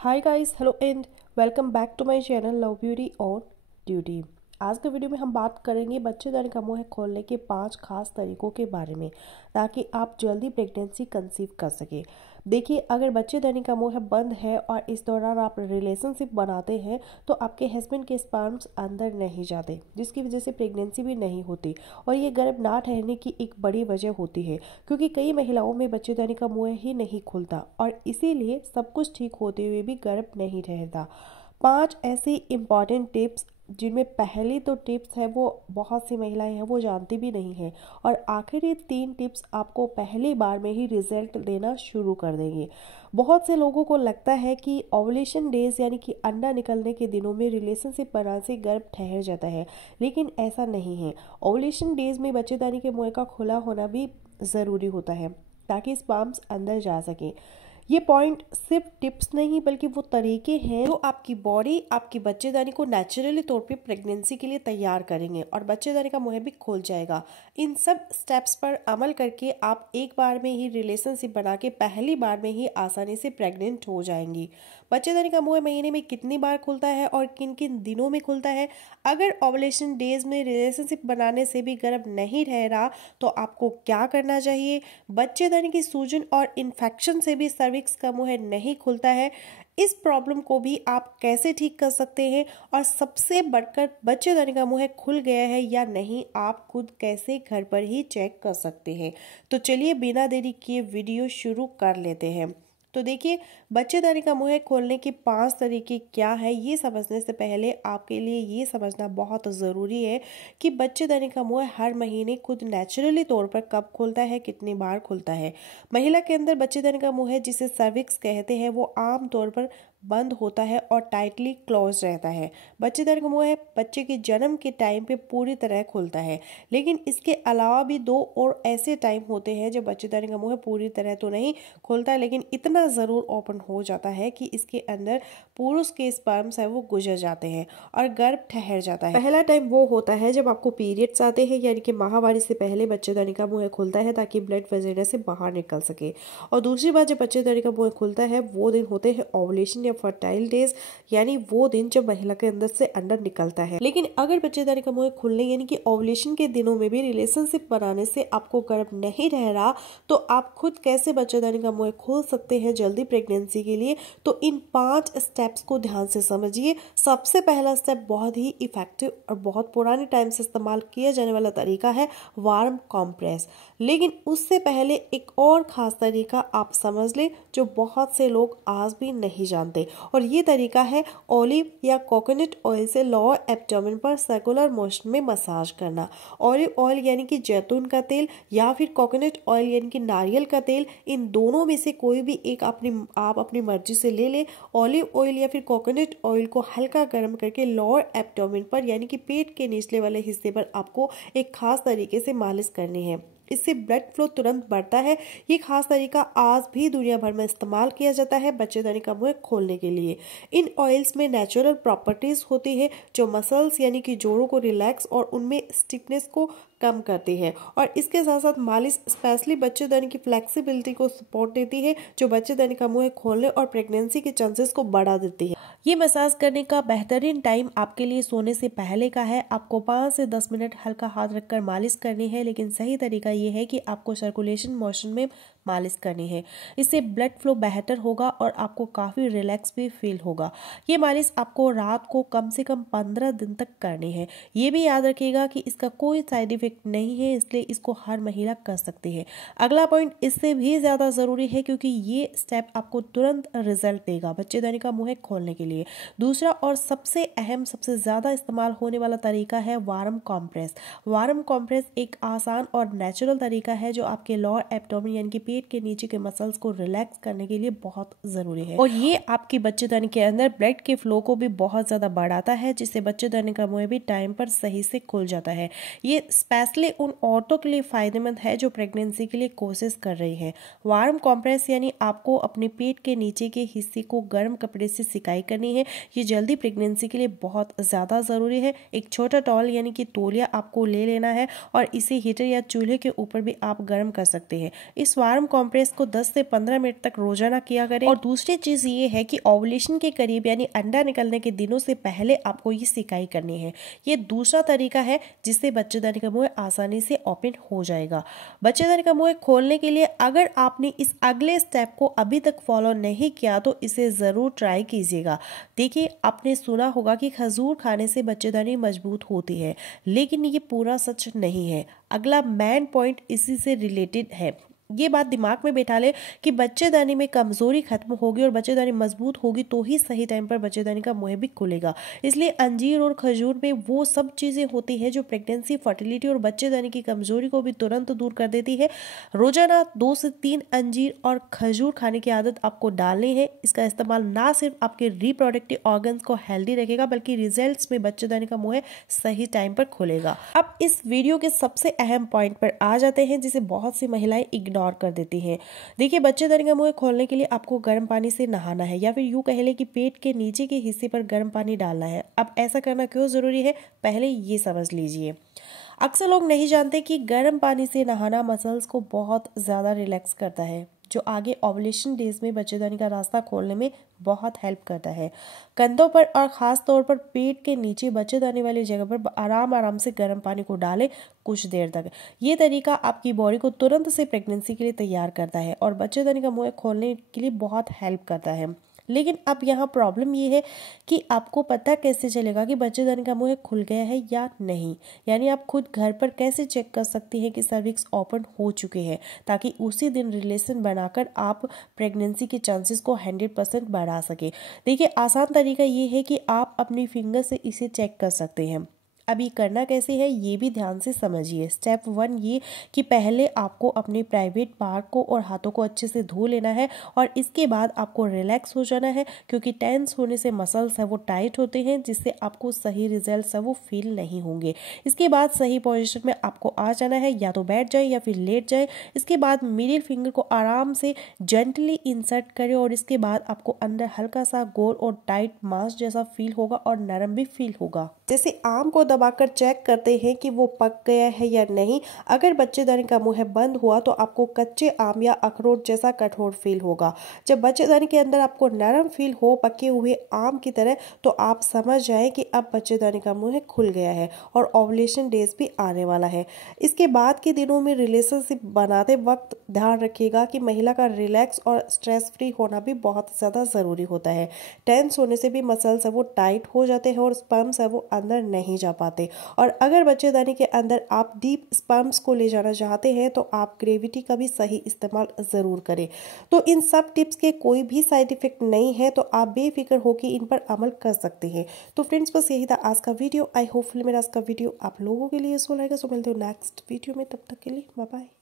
Hi guys, hello and welcome back to my channel love beauty on duty. आज के video में हम बात करेंगे बच्चेदानी का मुंह खोलने के 5 खास तरीकों के बारे में, ताकि आप जल्दी प्रेगनेंसी कंसीव कर सके। देखिए, अगर बच्चेदानी का मुंह बंद है और इस दौरान आप रिलेशनशिप बनाते हैं तो आपके हस्बैंड के स्पर्म्स अंदर नहीं जाते, जिसकी वजह से प्रेगनेंसी भी नहीं होती और ये गर्भ ना ठहरने की एक बड़ी वजह होती है, क्योंकि कई महिलाओं में बच्चेदानी का मुंह ही नहीं खुलता और इसीलिए सब कुछ ठीक होते हुए भी गर्भ नहीं ठहरता। 5 ऐसी इम्पॉर्टेंट टिप्स, जिनमें पहली तो टिप्स है वो बहुत सी महिलाएं हैं वो जानती भी नहीं हैं, और आखिरी 3 टिप्स आपको पहली बार में ही रिजल्ट देना शुरू कर देंगे। बहुत से लोगों को लगता है कि ओवुलेशन डेज यानी कि अंडा निकलने के दिनों में रिलेशनशिप बनाने से गर्भ ठहर जाता है, लेकिन ऐसा नहीं है। ओवुलेशन डेज में बच्चेदानी के मुंह का खुला होना भी ज़रूरी होता है, ताकि स्पर्म्स अंदर जा सके। ये पॉइंट सिर्फ टिप्स नहीं बल्कि वो तरीके हैं जो आपकी बॉडी आपकी बच्चेदानी को नेचुरली तौर पे प्रेगनेंसी के लिए तैयार करेंगे और बच्चेदानी का मुंह भी खुल जाएगा। इन सब स्टेप्स पर अमल करके आप एक बार में ही रिलेशनशिप बना के पहली बार में ही आसानी से प्रेग्नेंट हो जाएंगी। बच्चेदानी का मुंह महीने में कितनी बार खुलता है और किन किन दिनों में खुलता है? अगर ओवुलेशन डेज में रिलेशनशिप बनाने से भी गर्भ नहीं ठहरा तो आपको क्या करना चाहिए? बच्चेदानी की सूजन और इन्फेक्शन से भी सर्विक्स का मुंह नहीं खुलता है, इस प्रॉब्लम को भी आप कैसे ठीक कर सकते हैं? और सबसे बढ़कर बच्चेदानी का मुंह खुल गया है या नहीं, आप खुद कैसे घर पर ही चेक कर सकते हैं। तो चलिए बिना देरी किए वीडियो शुरू कर लेते हैं। तो देखिए, बच्चेदानी का मुंह खोलने के 5 तरीके क्या है, ये समझने से पहले आपके लिए ये समझना बहुत ज़रूरी है कि बच्चेदानी का मुंह हर महीने खुद नेचुरली तौर पर कब खुलता है, कितनी बार खुलता है। महिला के अंदर बच्चेदानी का मुंह जिसे सर्विक्स कहते हैं वो आम तौर पर बंद होता है और टाइटली क्लोज रहता है। बच्चेदानी का मुंह बच्चे के जन्म के टाइम पे पूरी तरह खुलता है, लेकिन इसके अलावा भी 2 और ऐसे टाइम होते हैं जब बच्चेदानी का मुंह पूरी तरह तो नहीं खुलता, लेकिन इतना ज़रूर ओपन हो जाता है कि इसके अंदर पुरुष के स्पर्म्स है वो गुजर जाते हैं और गर्भ ठहर जाता है। पहला टाइम वो होता है जब आपको पीरियड्स आते हैं, यानी कि माहवारी से पहले बच्चेदानी का मुंह खुलता है ताकि ब्लड वजीना से बाहर निकल सके। और दूसरी बात, जब बच्चेदानी का मुंह खुलता है वो दिन होते हैं ओवुलेशन या फर्टाइल डेज, यानी वो दिन जब महिला के अंदर से अंडा निकलता है। लेकिन अगर बच्चेदानी का मुंह खुलने यानी कि ओवुलेशन के दिनों में भी रिलेशनशिप बनाने से आपको गर्भ नहीं ठहरा तो आप खुद कैसे बच्चेदानी का मुंह खोल सकते हैं जल्दी प्रेगनेंसी के लिए? तो इन 5 स्टेप्स को ध्यान से समझिए। सबसे पहला स्टेप बहुत ही इफेक्टिव और बहुत पुराने टाइम से इस्तेमाल किया जाने वाला तरीका है वार्म कॉम्प्रेस। लेकिन उससे पहले एक और खास तरीका आप समझ लें जो बहुत से लोग आज भी नहीं जानते, और ये तरीका है ऑलिव या कोकोनट ऑयल से लोअर एब्डोमेन पर सर्कुलर मोशन में मसाज करना। ऑलिव ऑयल यानी कि जैतून का तेल या फिर कोकोनट ऑयल यानी कि नारियल का तेल, इन दोनों में से कोई भी एक आप अपनी मर्जी से ले लें। ऑलिव ऑयल या फिर कोकोनट ऑयल को हल्का गर्म करके लोअर एब्डोमेन पर यानी कि पेट के निचले वाले हिस्से पर आपको एक खास तरीके से मालिश करनी है। इससे ब्लड फ्लो तुरंत बढ़ता है। ये खास तरीका आज भी दुनिया भर में इस्तेमाल किया जाता है बच्चेदानी का मुंह खोलने के लिए। इन ऑयल्स में नेचुरल प्रॉपर्टीज होती है जो मसल्स यानी कि जोड़ों को रिलैक्स और उनमें स्टिफनेस को कम करती है, और इसके साथ साथ मालिश स्पेशली बच्चेदानी की फ्लेक्सिबिलिटी को सपोर्ट देती है, जो बच्चेदानी का मुंह खोलने और प्रेगनेंसी के चांसेस को बढ़ा देती है। ये मसाज करने का बेहतरीन टाइम आपके लिए सोने से पहले का है। आपको 5 से 10 मिनट हल्का हाथ रखकर मालिश करनी है, लेकिन सही तरीका ये है कि आपको सर्कुलेशन मोशन में मालिश करनी है। इससे ब्लड फ्लो बेहतर होगा और आपको काफ़ी रिलैक्स भी फील होगा। ये मालिश आपको रात को कम से कम 15 दिन तक करनी है। ये भी याद रखिएगा कि इसका कोई साइड इफेक्ट नहीं है, इसलिए इसको हर महिला कर सकती है। अगला पॉइंट इससे भी ज़्यादा ज़रूरी है, क्योंकि ये स्टेप आपको तुरंत रिजल्ट देगा बच्चेदानी का मुंह खोलने के लिए। दूसरा और सबसे अहम, सबसे ज़्यादा इस्तेमाल होने वाला तरीका है वार्म कॉम्प्रेस। वार्म कॉम्प्रेस एक आसान और नेचुरल तरीका है जो आपके लोअर एब्डोमेन यानी कि पेट के नीचे के मसल्स को रिलैक्स करने के लिए बहुत ज़रूरी है, और ये आपकी बच्चेदानी के अंदर ब्लड के फ्लो को भी बहुत ज़्यादा बढ़ाता है, जिससे बच्चेदानी का मुंह भी टाइम पर सही से खुल जाता है। ये स्पेशली उन औरतों के लिए फ़ायदेमंद है जो प्रेगनेंसी के लिए कोशिश कर रही हैं। वार्म कॉम्प्रेस यानी आपको अपने पेट के नीचे के हिस्से को गर्म कपड़े से सिकाई करनी है। ये जल्दी प्रेगनेंसी के लिए बहुत ज़्यादा ज़रूरी है। एक छोटा टॉल यानी कि तौलिया आपको ले लेना है और इसे हीटर या चूल्हे के ऊपर भी आप गर्म कर सकते हैं। इस वार्म वार्म कॉम्प्रेस को 10 से 15 मिनट तक रोजाना किया करें। और दूसरी चीज ये है कि ओवुलेशन के करीब यानी अंडा निकलने के दिनों से पहले आपको ये सिकाई करनी है। ये दूसरा तरीका है जिससे बच्चेदानी का मुंह आसानी से ओपन हो जाएगा। बच्चेदानी का मुंह खोलने के लिए अगर आपने इस अगले स्टेप को अभी तक फॉलो नहीं किया तो इसे जरूर ट्राई कीजिएगा। देखिए, आपने सुना होगा कि खजूर खाने से बच्चेदानी मजबूत होती है, लेकिन ये पूरा सच नहीं है। अगला मेन पॉइंट इसी से रिलेटेड है। ये बात दिमाग में बैठा ले कि बच्चेदानी में कमजोरी खत्म होगी और बच्चेदानी मजबूत होगी तो ही सही टाइम पर बच्चेदानी का मुंह भी खुलेगा। इसलिए अंजीर और खजूर में वो सब चीजें होती है जो प्रेगनेंसी, फर्टिलिटी और बच्चेदानी की कमजोरी को भी तुरंत दूर कर देती है। रोजाना 2 से 3 अंजीर और खजूर खाने की आदत आपको डालनी है। इसका इस्तेमाल ना सिर्फ आपके रिप्रोडक्टिव ऑर्गन्स को हेल्दी रखेगा बल्कि रिजल्ट्स में बच्चेदानी का मुंह सही टाइम पर खुलेगा। अब इस वीडियो के सबसे अहम पॉइंट पर आ जाते हैं जिसे बहुत सी महिलाएं इग्नोर कर देती हैं। देखिए, बच्चेदानी का मुंह खोलने के लिए आपको गर्म पानी से नहाना है या फिर यूं कह ले कि पेट के नीचे के हिस्से पर गर्म पानी डालना है। अब ऐसा करना क्यों जरूरी है, पहले ये समझ लीजिए। अक्सर लोग नहीं जानते कि गर्म पानी से नहाना मसल्स को बहुत ज्यादा रिलैक्स करता है, जो आगे ओवुलेशन डेज में बच्चेदानी का रास्ता खोलने में बहुत हेल्प करता है। कंधों पर और खास तौर पर पेट के नीचे बच्चेदानी वाली जगह पर आराम से गर्म पानी को डालें कुछ देर तक। ये तरीका आपकी बॉडी को तुरंत से प्रेगनेंसी के लिए तैयार करता है और बच्चेदानी का मुंह खोलने के लिए बहुत हेल्प करता है। लेकिन अब यहाँ प्रॉब्लम ये है कि आपको पता कैसे चलेगा कि बच्चेदानी का मुंह खुल गया है या नहीं। यानी आप खुद घर पर कैसे चेक कर सकती हैं कि सर्विक्स ओपन हो चुके हैं, ताकि उसी दिन रिलेशन बनाकर आप प्रेगनेंसी के चांसेस को 100% बढ़ा सके। देखिए, आसान तरीका ये है कि आप अपनी फिंगर से इसे चेक कर सकते हैं। अभी करना कैसे है ये भी ध्यान से समझिए। स्टेप 1 ये कि पहले आपको अपने प्राइवेट पार्ट को और हाथों को अच्छे से धो लेना है और इसके बाद आपको रिलैक्स हो जाना है, क्योंकि टेंस होने से मसल्स है वो टाइट होते हैं, जिससे आपको सही रिजल्ट्स है वो फील नहीं होंगे। इसके बाद सही पोजीशन में आपको आ जाना है, या तो बैठ जाए या फिर लेट जाए। इसके बाद मिडिल फिंगर को आराम से जेंटली इंसर्ट करें और इसके बाद आपको अंदर हल्का सा गोल और टाइट मांस जैसा फील होगा और नरम भी फील होगा। जैसे आम को दबाकर चेक करते हैं कि वो पक गया है या नहीं। अगर बच्चेदानी का मुंह बंद हुआ तो आपको कच्चे आम या अखरोट जैसा कठोर फील होगा। जब बच्चेदानी के अंदर आपको नरम फील हो पके हुए आम की तरह, तो आप समझ जाएं कि अब बच्चेदानी का मुंह खुल गया है और ओवुलेशन डेज भी आने वाला है। इसके बाद के दिनों में रिलेशनशिप बनाते वक्त ध्यान रखिएगा कि महिला का रिलैक्स और स्ट्रेस फ्री होना भी बहुत ज़्यादा ज़रूरी होता है। टेंस होने से भी मसल्स है वो टाइट हो जाते हैं और स्पर्म्स है वो अंदर नहीं जा पाते। और अगर बच्चेदानी के अंदर आप डीप स्पर्म्स को ले जाना चाहते हैं तो आप ग्रेविटी का भी सही इस्तेमाल ज़रूर करें। तो इन सब टिप्स के कोई भी साइड इफेक्ट नहीं है, तो आप बेफिक्र होकर इन पर अमल कर सकते हैं। तो फ्रेंड्स, बस यही था आज का वीडियो। आई होपफुली मेरा आज का वीडियो आप लोगों के लिए यूजफुल रहेगा। सो मिलते हो नेक्स्ट वीडियो में, तब तक के लिए बाय बाय।